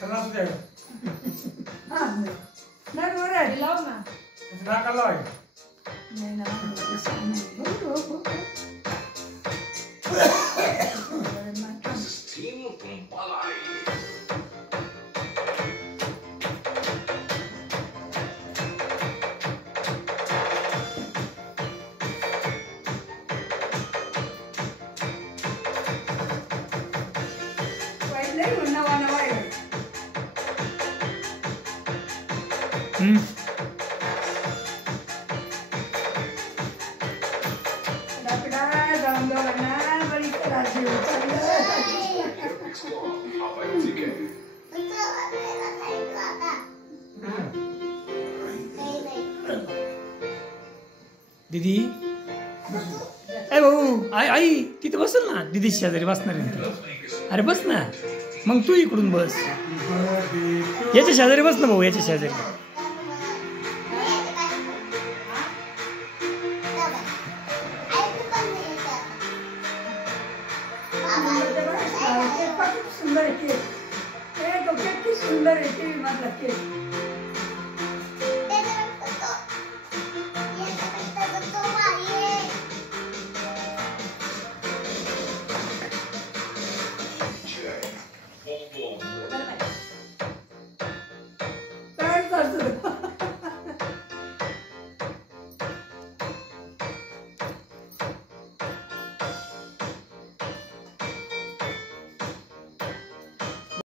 चला सुद्या हा नाही बरं आहे लाव ना नाकाला आहे नाही ना हो हो हो दीदी अरे भाऊ आई तिथे बसल ना दीदी शेजारी बसणार आहे. अरे बस ना मग तू इकडून बस याच्या शेजारी बस ना भाऊ याच्या शेजारी. सुंदर है केक तो केक की सुंदर है केक मतलब केक